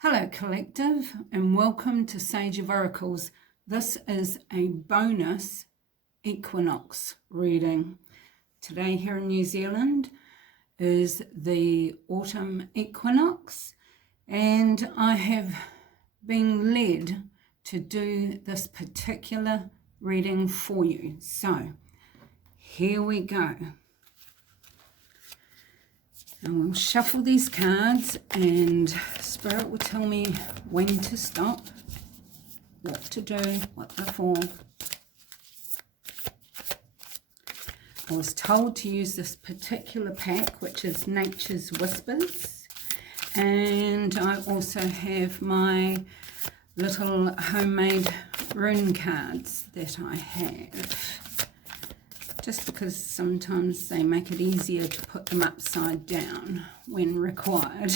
Hello collective and welcome to Sage of Oracles. This is a bonus Equinox reading. Today here in New Zealand is the autumn equinox and I have been led to do this particular reading for you. So here we go. And we'll shuffle these cards and Spirit will tell me when to stop, what to do, what they're for. I was told to use this particular pack, which is Nature's Whispers. And I also have my little homemade rune cards that I have. Just because sometimes they make it easier to put them upside down when required.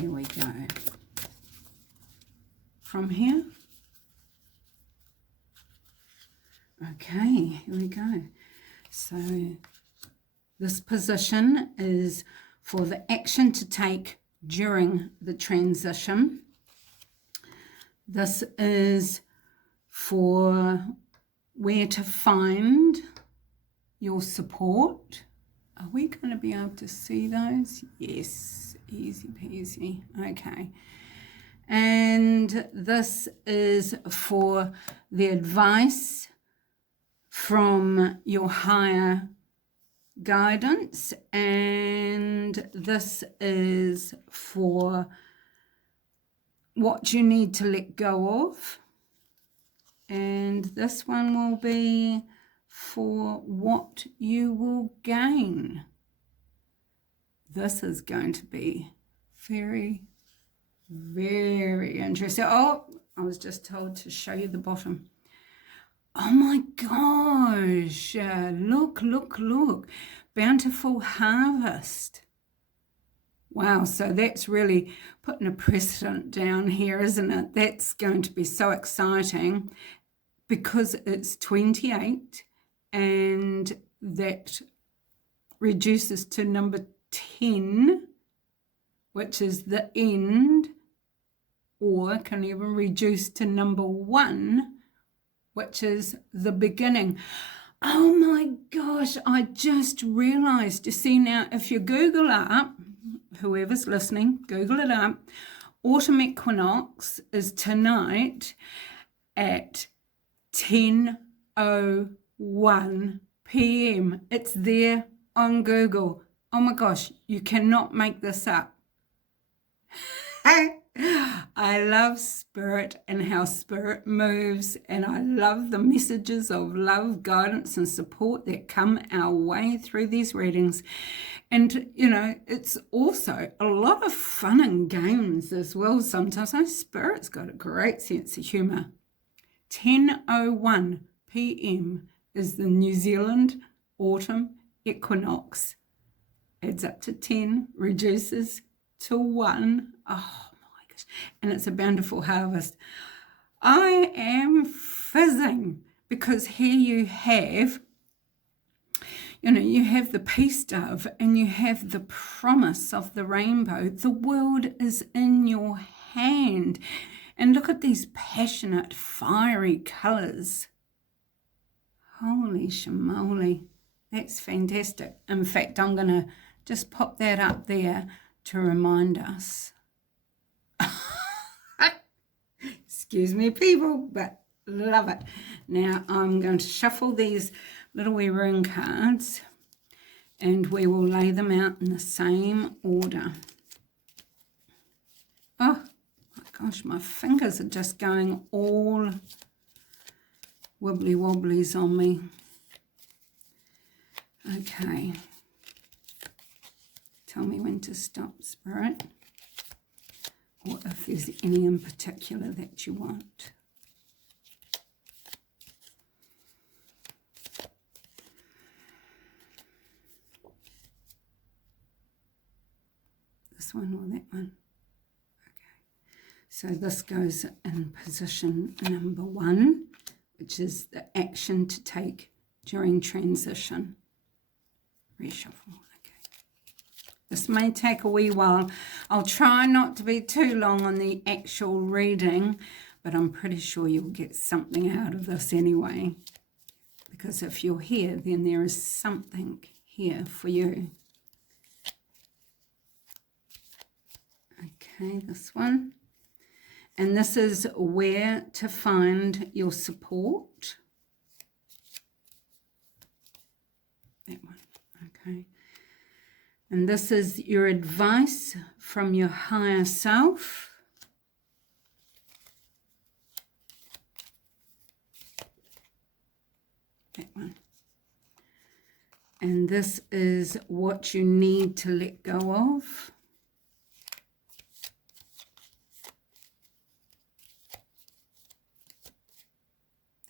Here we go. From here. Okay, here we go. So this position is for the action to take during the transition. This is for where to find your support. Are we going to be able to see those? Yes, easy peasy. Okay. And this is for the advice from your higher guidance. And this is for what you need to let go of, and this one will be for what you will gain. This is going to be very, very interesting. Oh, I was just told to show you the bottom. Oh my gosh, look, bountiful harvest. Wow, so that's really putting a precedent down here, isn't it? That's going to be so exciting because it's 28 and that reduces to number 10, which is the end, or can even reduce to number 1, which is the beginning. Oh my gosh, I just realized, you see now, if you Google up, whoever's listening, Google it up. Autumn equinox is tonight at 10:01 p.m. It's there on Google. Oh my gosh, you cannot make this up. I love Spirit and how Spirit moves, and I love the messages of love, guidance, and support that come our way through these readings. And, you know, it's also a lot of fun and games as well sometimes. Spirit's got a great sense of humour. 10:01 p.m. is the New Zealand autumn equinox. Adds up to 10, reduces to 1. Oh, and it's a bountiful harvest. I am fizzing because here you have, you have the peace dove and you have the promise of the rainbow. The world is in your hand. And look at these passionate, fiery colours. Holy shamoly. That's fantastic. In fact, I'm going to just pop that up there to remind us. Excuse me, people, but love it. Now I'm going to shuffle these little wee rune cards and we will lay them out in the same order. Oh my gosh, my fingers are just going all wibbly wobblies on me. Okay. Tell me when to stop, Spirit. Or if there's any in particular that you want. This one or that one? Okay. So this goes in position number 1, which is the action to take during transition. reshuffle. This may take a wee while. I'll try not to be too long on the actual reading, but I'm pretty sure you'll get something out of this anyway. Because if you're here, then there is something here for you. Okay, this one. And this is where to find your support. That one, okay. And this is your advice from your higher self. That one. And this is what you need to let go of.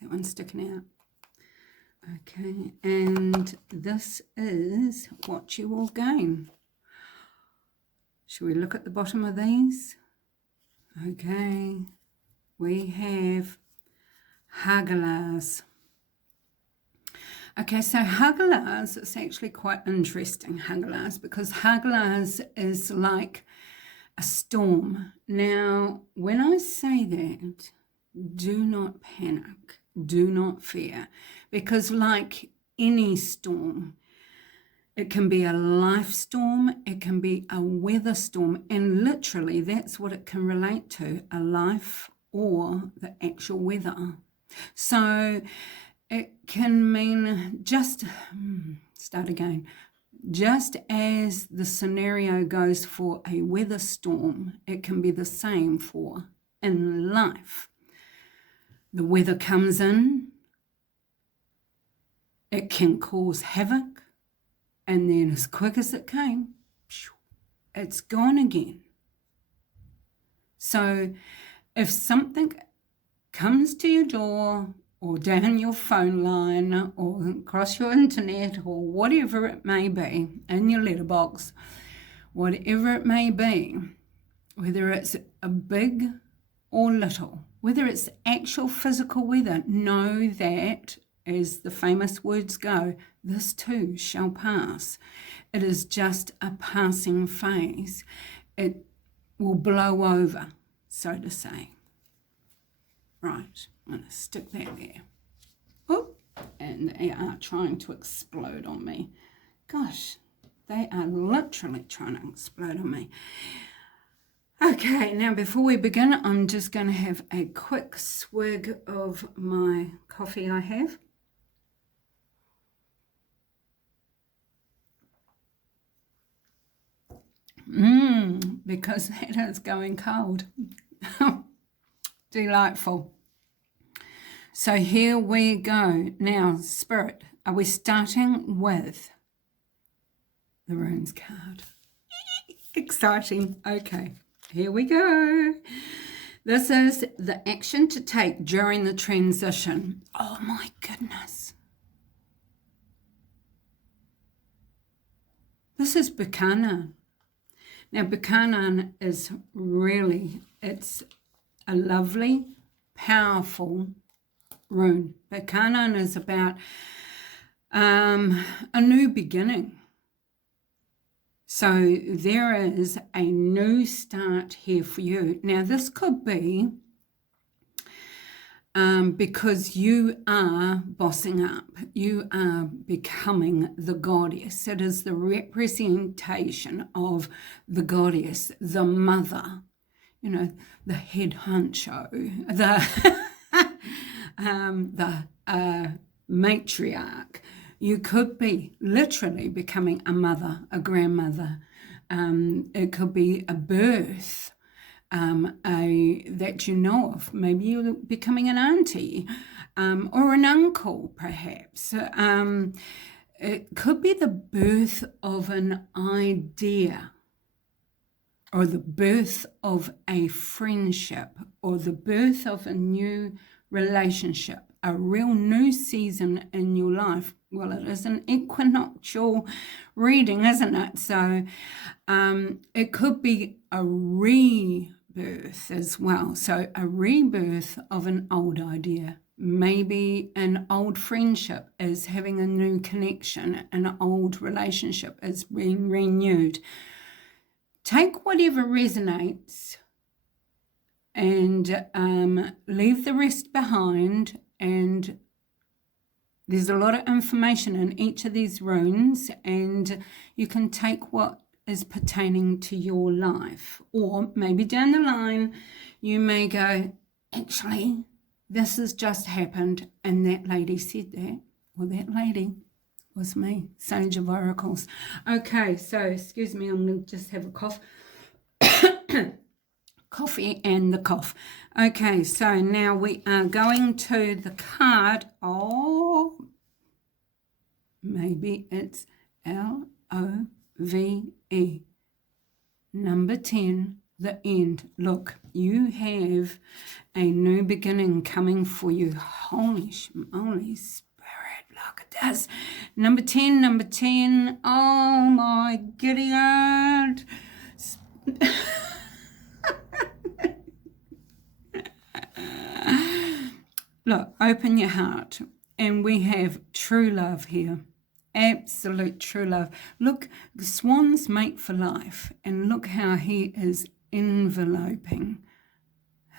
That one's sticking out. Okay, and this is what you will gain. Shall we look at the bottom of these? Okay, we have Hagalaz. Okay, so Hagalaz is actually quite interesting, Hagalaz, because Hagalaz is like a storm. Now, when I say that, do not panic, do not fear, because like any storm, it can be a life storm, it can be a weather storm, and literally that's what it can relate to, a life or the actual weather. So it can mean just as the scenario goes for a weather storm, it can be the same for in life. The weather comes in, it can cause havoc, and then as quick as it came, it's gone again. So if something comes to your door or down your phone line or across your internet or whatever it may be, in your letterbox, whatever it may be, whether it's a big or little, whether it's actual physical weather, know that, as the famous words go, this too shall pass. It is just a passing phase. It will blow over, so to say. Right, I'm going to stick that there. Oh, and they are trying to explode on me. Gosh, they are literally trying to explode on me. Okay, now before we begin, I'm just going to have a quick swig of my coffee I have. Because that is going cold. Delightful. So here we go. Now, Spirit, are we starting with the runes card? Exciting. Okay, here we go. This is the action to take during the transition. Oh my goodness. This is Buchanan. Now, Buchanan is really, it's a lovely, powerful rune. Buchanan is about a new beginning. So there is a new start here for you. Now, this could be because you are bossing up. You are becoming the goddess. It is the representation of the goddess, the mother, you know, the head honcho, the matriarch. You could be literally becoming a mother, a grandmother. It could be a birth that you know of. Maybe you're becoming an auntie or an uncle, perhaps. It could be the birth of an idea, or the birth of a friendship, or the birth of a new relationship, a real new season in your life. Well, it is an equinoctial reading, isn't it? So it could be a rebirth as well. So a rebirth of an old idea, Maybe an old friendship is having a new connection, an old relationship is being renewed. Take whatever resonates and leave the rest behind. And there's a lot of information in each of these runes, and you can take what is pertaining to your life. Or maybe down the line, you may go, actually, this has just happened, and that lady said that. Well, that lady was me, Sage of Oracles. Okay, so excuse me, I'm going to just have a cough. Coffee and the cough. Okay, so now we are going to the card. Oh, maybe it's LOVE. Number 10, the end. Look, you have a new beginning coming for you. Holy Spirit, look at this. Number 10, number 10. Oh my giddy aunt. Look, open your heart, and we have true love here. Absolute true love. Look, the swans mate for life, and look how he is enveloping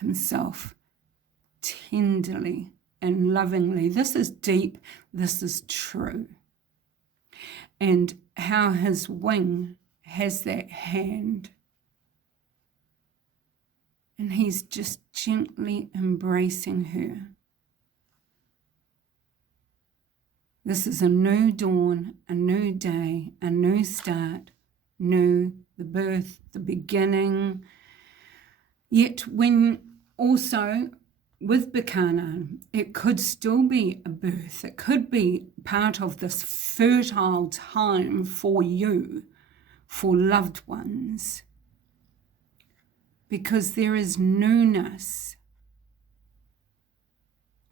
himself tenderly and lovingly. This is deep, this is true. And how his wing has that hand, and he's just gently embracing her. This is a new dawn, a new day, a new start, new, the birth, the beginning. Yet when also with Bacana, it could still be a birth. It could be part of this fertile time for you, for loved ones, because there is newness.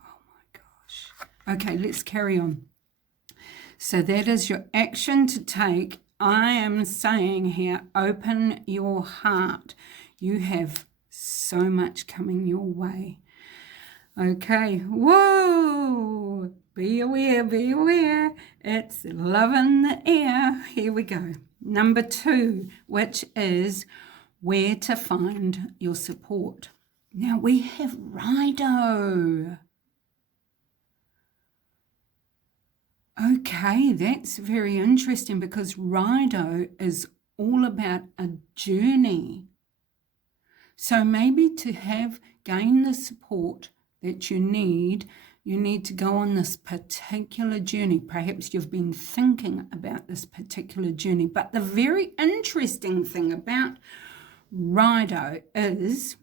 Oh my gosh. Okay, let's carry on. So that is your action to take. I am saying here, open your heart. You have so much coming your way. Okay, whoa, be aware, be aware. It's love in the air. Here we go. Number 2, which is where to find your support. Now we have Rido. Okay, that's very interesting, because Rido is all about a journey. So maybe to gain the support that you need to go on this particular journey. Perhaps you've been thinking about this particular journey. But the very interesting thing about Rido is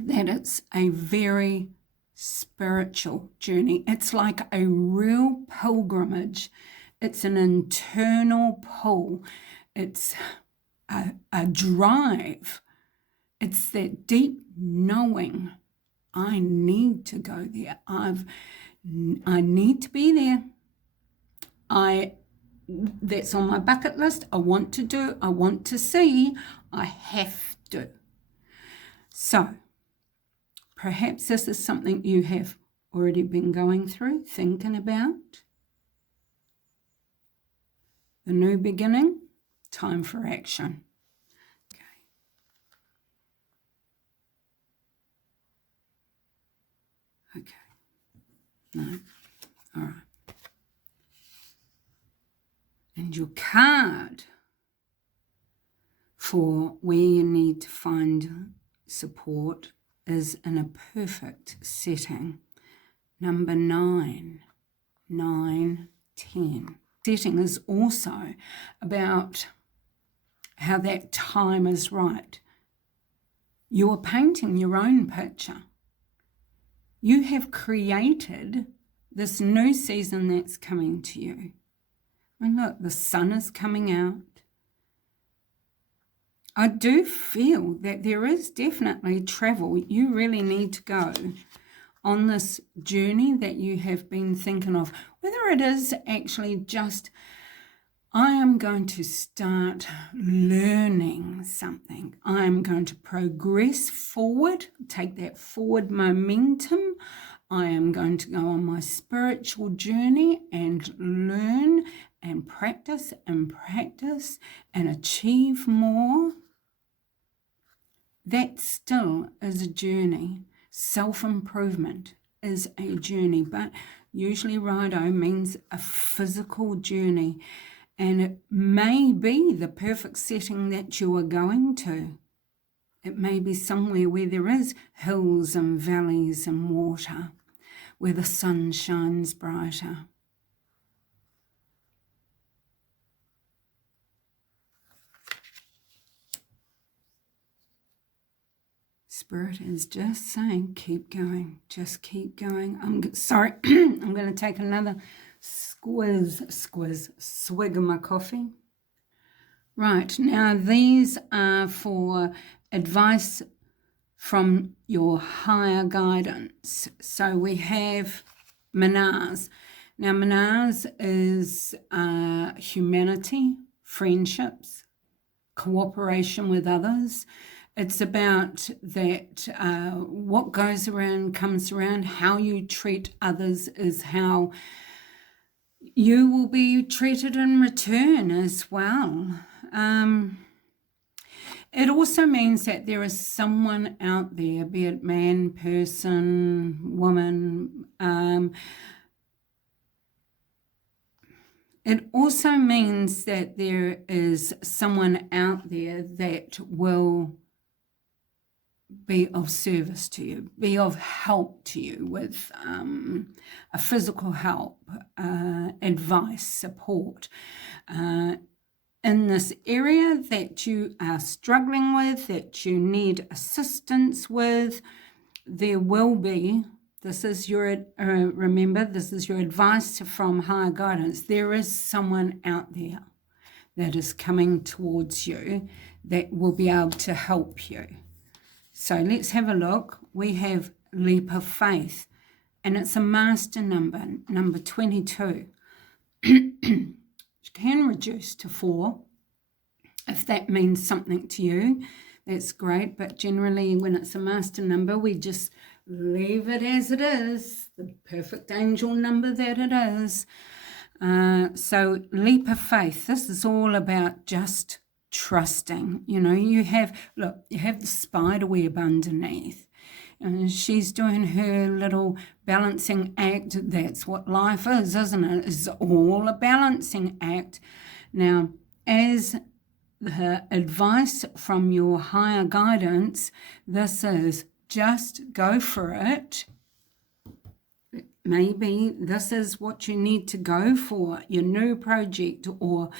that it's a very spiritual journey. It's like a real pilgrimage. It's an internal pull. It's a drive. It's that deep knowing, I need to go there. I need to be there. That's on my bucket list. I want to do, I want to see, I have to. So perhaps this is something you have already been going through, thinking about. The new beginning, time for action. Okay. No. All right. And your card for where you need to find support is in a perfect setting. Number 9, 9, 10. Setting is also about how that time is right. You are painting your own picture. You have created this new season that's coming to you. And look, the sun is coming out. I do feel that there is definitely travel. You really need to go on this journey that you have been thinking of. Whether it is actually just, I am going to start learning something. I am going to progress forward, take that forward momentum. I am going to go on my spiritual journey and learn and practice and achieve more. That still is a journey. Self-improvement is a journey, but usually Rido means a physical journey, and it may be the perfect setting that you are going to. It may be somewhere where there is hills and valleys and water, where the sun shines brighter. Spirit is just saying, keep going, just keep going. I'm sorry, I'm going to take another swig of my coffee. Right, now these are for advice from your higher guidance. So we have Manars. Now Manars is humanity, friendships, cooperation with others. It's about that what goes around comes around. How you treat others is how you will be treated in return as well. It also means that there is someone out there, be it man, person, woman. It also means that there is someone out there that will be of service to you, be of help to you with a physical help, advice, support. In this area that you are struggling with, that you need assistance with, there will be, this is your, remember, this is your advice from higher guidance. There is someone out there that is coming towards you that will be able to help you. So let's have a look. We have leap of faith, and it's a master number, number 22. Can reduce to 4. If that means something to you, that's great. But generally, when it's a master number, we just leave it as it is, the perfect angel number that it is. So leap of faith, this is all about just trusting. You know, you have the spider web underneath. And she's doing her little balancing act. That's what life is, isn't it? It's all a balancing act. Now, as the advice from your higher guidance, this is just go for it. Maybe this is what you need to go for, your new project or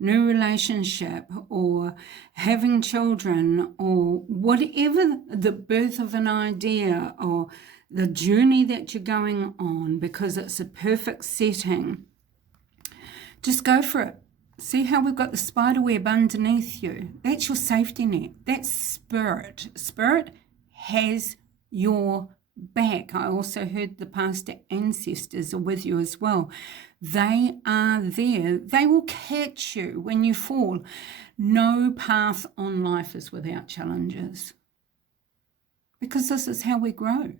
new relationship or having children or whatever, the birth of an idea or the journey that you're going on, because it's a perfect setting. Just go for it. See how we've got the spider web underneath you? That's your safety net. That's spirit. Spirit has your back. I also heard the past ancestors are with you as well. They are there. They will catch you when you fall. No path on life is without challenges, because this is how we grow.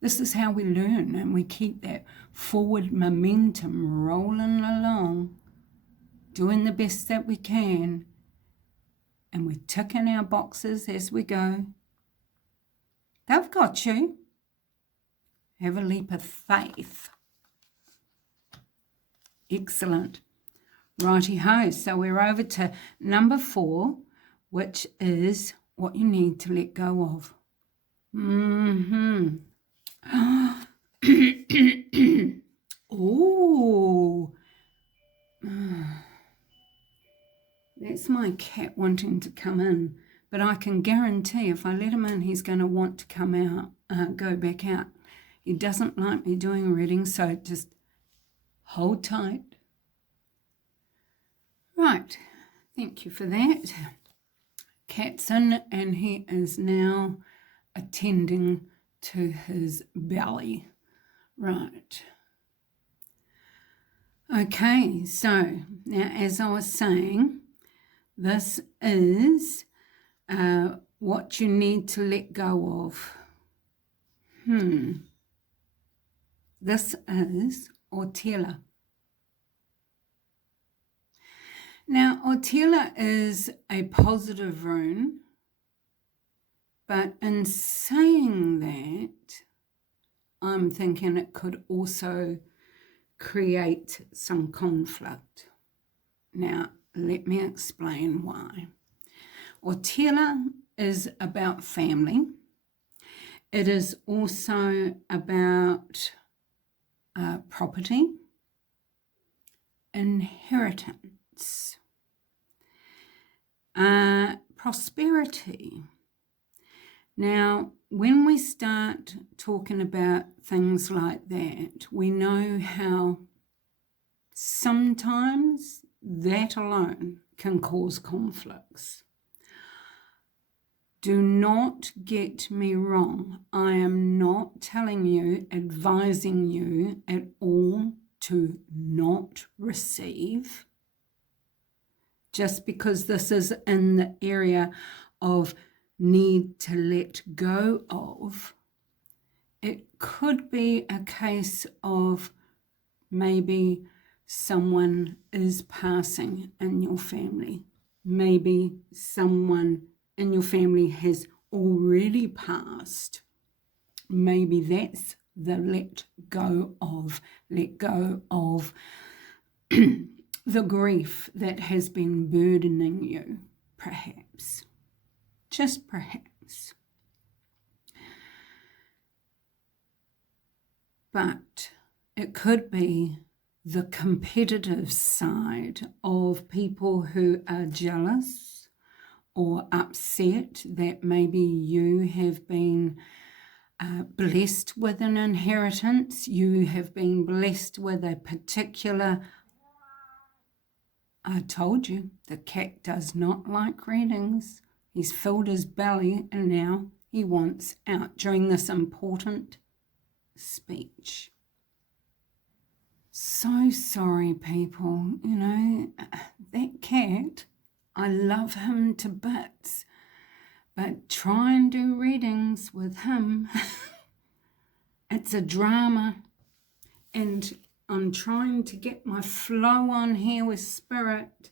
This is how we learn, and we keep that forward momentum rolling along, doing the best that we can, and we're ticking our boxes as we go. They've got you. Have a leap of faith. Excellent. Righty-ho. So we're over to number 4, which is what you need to let go of. Oh. That's my cat wanting to come in. But I can guarantee if I let him in, he's going to want to come out, go back out. He doesn't like me doing readings, so just hold tight. Right, thank you for that. Cat's in, and he is now attending to his belly. Right. Okay, so now as I was saying, this is what you need to let go of. This is Otila. Now, Otila is a positive rune, but in saying that, I'm thinking it could also create some conflict. Now, let me explain why. Otila is about family. It is also about property, inheritance, prosperity. Now, when we start talking about things like that, we know how sometimes that alone can cause conflicts. Do not get me wrong. I am not telling you, advising you at all to not receive. Just because this is in the area of need to let go of, it could be a case of maybe someone is passing in your family. Maybe someone in your family has already passed. Maybe that's the let go of the grief that has been burdening you, perhaps. Just perhaps. But it could be the competitive side of people who are jealous or upset that maybe you have been blessed with an inheritance, you have been blessed with a particular... I told you, the cat does not like readings. He's filled his belly and now he wants out during this important speech. So sorry, people. You know, that cat, I love him to bits, but try and do readings with him. It's a drama, and I'm trying to get my flow on here with spirit.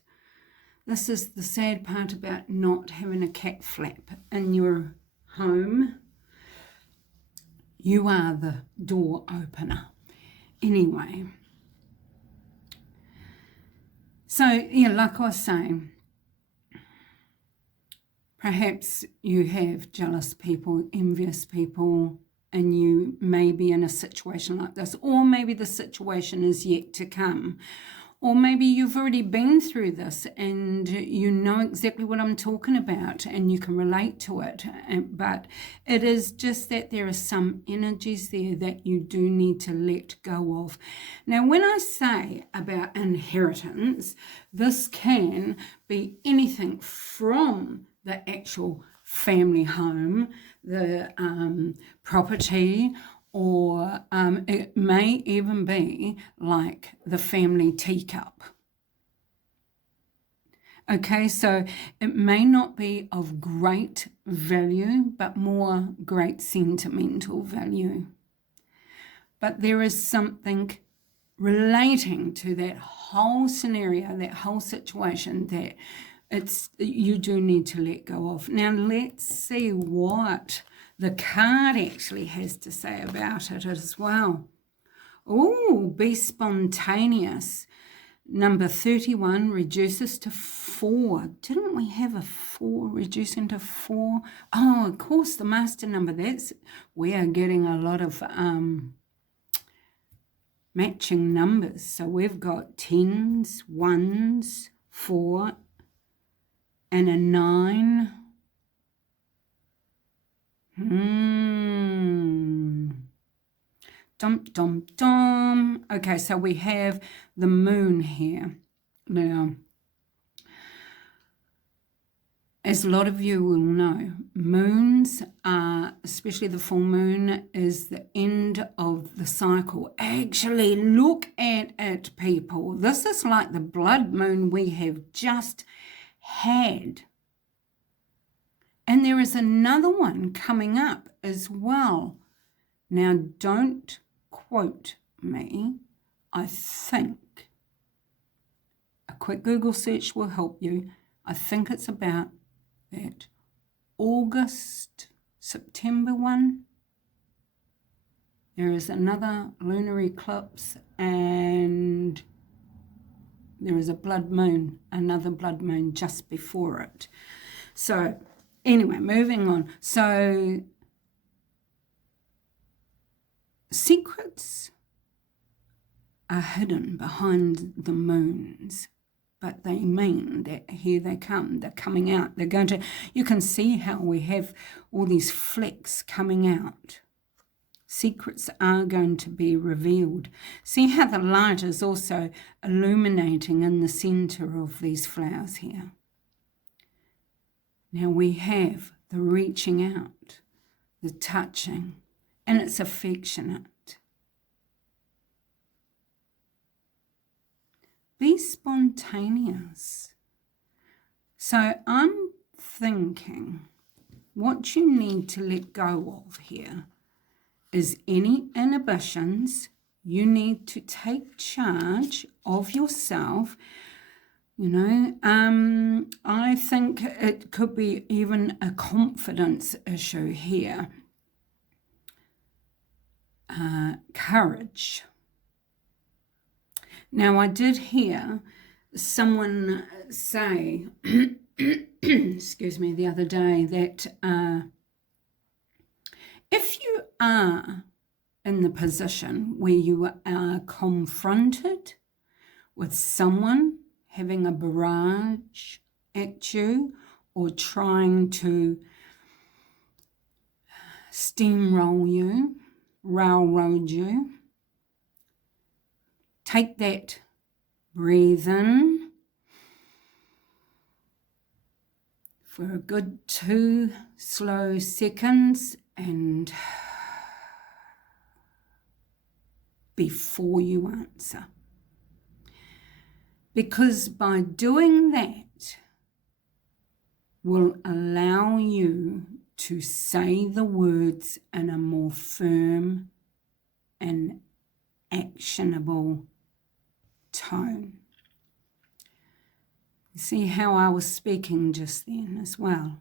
This is the sad part about not having a cat flap in your home. You are the door opener. Anyway. So, yeah, like I was saying, perhaps you have jealous people, envious people, and you may be in a situation like this, or maybe the situation is yet to come, or maybe you've already been through this and you know exactly what I'm talking about and you can relate to it, but it is just that there are some energies there that you do need to let go of. Now, when I say about inheritance, this can be anything from the actual family home, the property, or it may even be like the family teacup. Okay, so it may not be of great value, but more great sentimental value. But there is something relating to that whole scenario, that whole situation that you do need to let go of. Now, let's see what the card actually has to say about it as well. Oh, be spontaneous. Number 31 reduces to 4. Didn't we have a 4 reducing to 4? Oh, of course, the master number. We are getting a lot of matching numbers. So we've got 10s, 1s, 4, and a 9. Dum, dum, dum. Okay, so we have the moon here. Now, as a lot of you will know, moons are, especially the full moon, is the end of the cycle. Actually, look at it, people. This is like the blood moon we have just had. And there is another one coming up as well. Now, don't quote me, I think, a quick Google search will help you. I think it's about that August, September one. There is another lunar eclipse and there is a blood moon, another blood moon just before it. So anyway, moving on. So secrets are hidden behind the moons, but they mean that here they come, they're coming out, they're going to, you can see how we have all these flecks coming out. Secrets are going to be revealed. See how the light is also illuminating in the center of these flowers here. Now we have the reaching out, the touching, and it's affectionate. Be spontaneous. So I'm thinking what you need to let go of here is any inhibitions. You need to take charge of yourself. You know, I think it could be even a confidence issue here. Courage. Now, I did hear someone say, excuse me, the other day that if you are in the position where you are confronted with someone having a barrage at you or trying to steamroll you, railroad you, take that, breathe in for a good 2 slow seconds and before you answer. Because by doing that will allow you to say the words in a more firm and actionable tone. You see how I was speaking just then as well.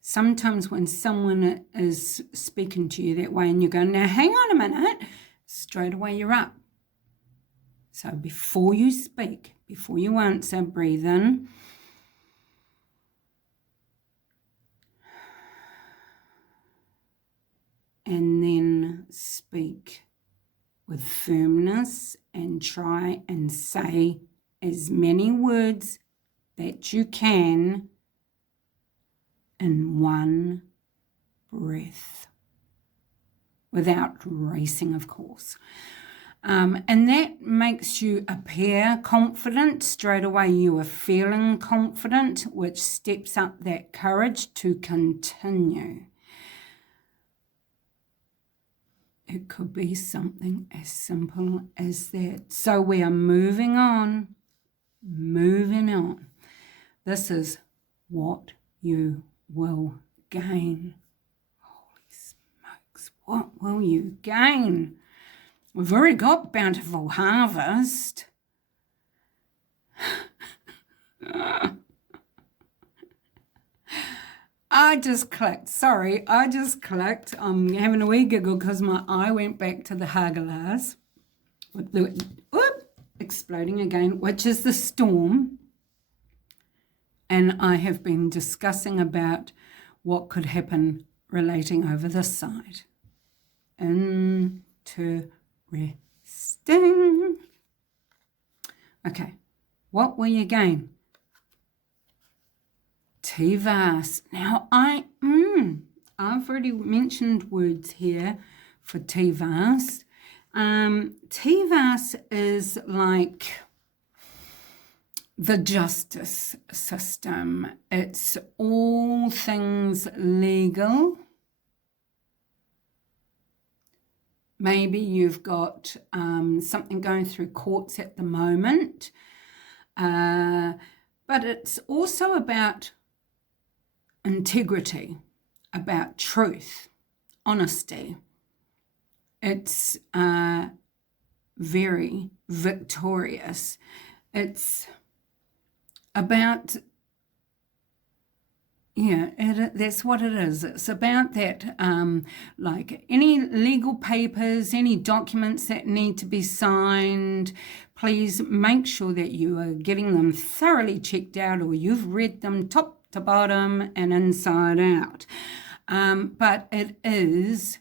Sometimes when someone is speaking to you that way and you go, now hang on a minute, straight away you're up. So before you speak, before you answer, breathe in. And then speak with firmness and try and say as many words that you can in one breath, without racing, of course. And that makes you appear confident. Straight away you are feeling confident, which steps up that courage to continue. It could be something as simple as that. So we are moving on, moving on. This is what you will gain. Holy smokes, what will you gain? We've already got bountiful harvest. I just clicked. Sorry, I just clicked. I'm having a wee giggle because my eye went back to the Hagalaz. Exploding again, which is the storm. And I have been discussing about what could happen relating over this side. Interesting. Okay, what will you gain? T-Vast. Now, I've already mentioned words here for T-Vast. T-Vast is like the justice system. It's all things legal. Maybe you've got something going through courts at the moment, but it's also about integrity, about truth, honesty. It's very victorious. It's about, that's what it is. It's about that, like any legal papers, any documents that need to be signed, please make sure that you are getting them thoroughly checked out, or you've read them top to bottom and inside out. But it is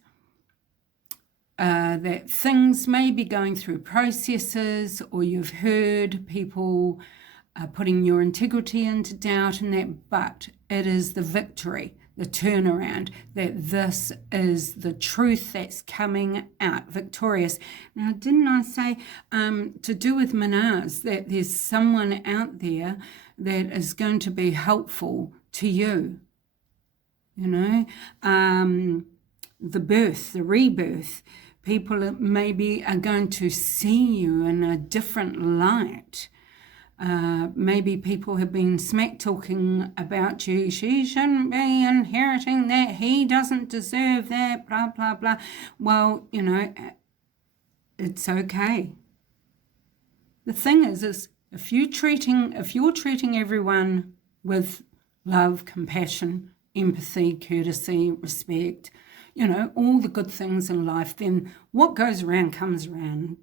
that things may be going through processes, or you've heard people putting your integrity into doubt and that, but it is the victory, the turnaround, that this is the truth that's coming out victorious. Now, didn't I say to do with Manaz, that there's someone out there that is going to be helpful to you? The birth, the rebirth, people maybe are going to see you in a different light. Maybe people have been smack talking about you. She shouldn't be inheriting that. He doesn't deserve that, blah, blah, blah. Well, it's okay. The thing is if you're treating everyone with love, compassion, empathy, courtesy, respect, all the good things in life, then what goes around comes around.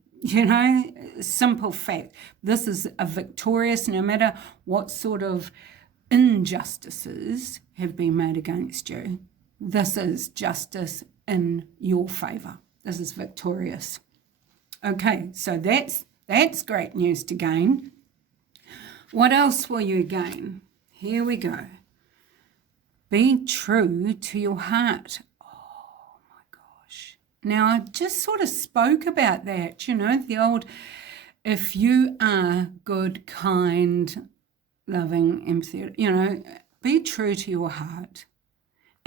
Simple fact. This is a victorious, no matter what sort of injustices have been made against you. This is justice in your favour. This is victorious. Okay, so that's great news to gain. What else will you gain? Here we go. Be true to your heart. Now, I just sort of spoke about that, the old, if you are good, kind, loving, empathetic, be true to your heart.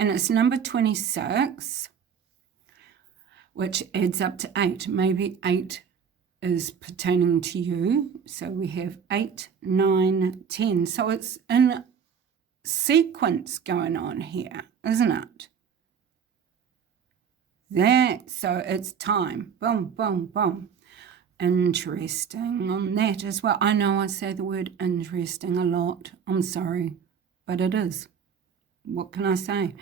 And it's number 26, which adds up to 8. Maybe 8 is pertaining to you. So we have 8, 9, 10. So it's in sequence going on here, isn't it? So it's time. Boom, boom, boom. Interesting on that as well. I know I say the word interesting a lot. I'm sorry, but it is. What can I say?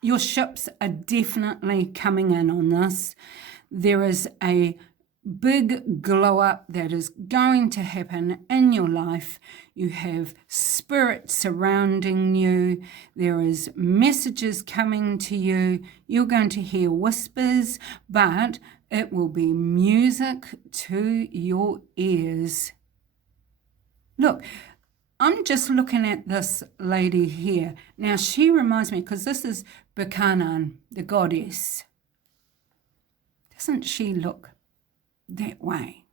Your ships are definitely coming in on this. There is a big glow up that is going to happen in your life. You have spirit surrounding you. There is messages coming to you. You're going to hear whispers, but it will be music to your ears. Look, I'm just looking at this lady here. Now, she reminds me, because this is Buchanan, the goddess. Doesn't she look that way?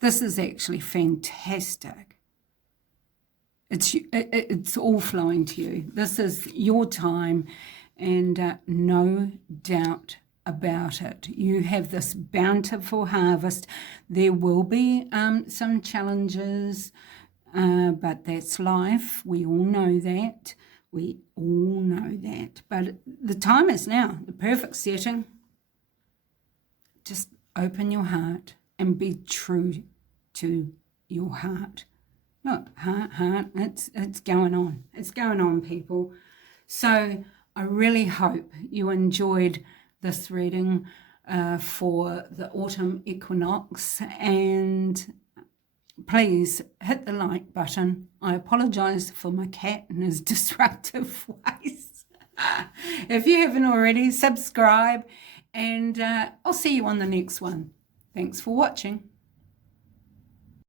This is actually fantastic. It's all flowing to you. This is your time, and no doubt about it. You have this bountiful harvest. There will be some challenges, but that's life. We all know that. But the time is now, the perfect setting. Just open your heart and be true to your heart. Look, heart, it's going on. It's going on, people. So I really hope you enjoyed this reading for the autumn equinox, and please hit the like button. I apologise for my cat and his disruptive ways. If you haven't already, subscribe, and I'll see you on the next one. Thanks for watching.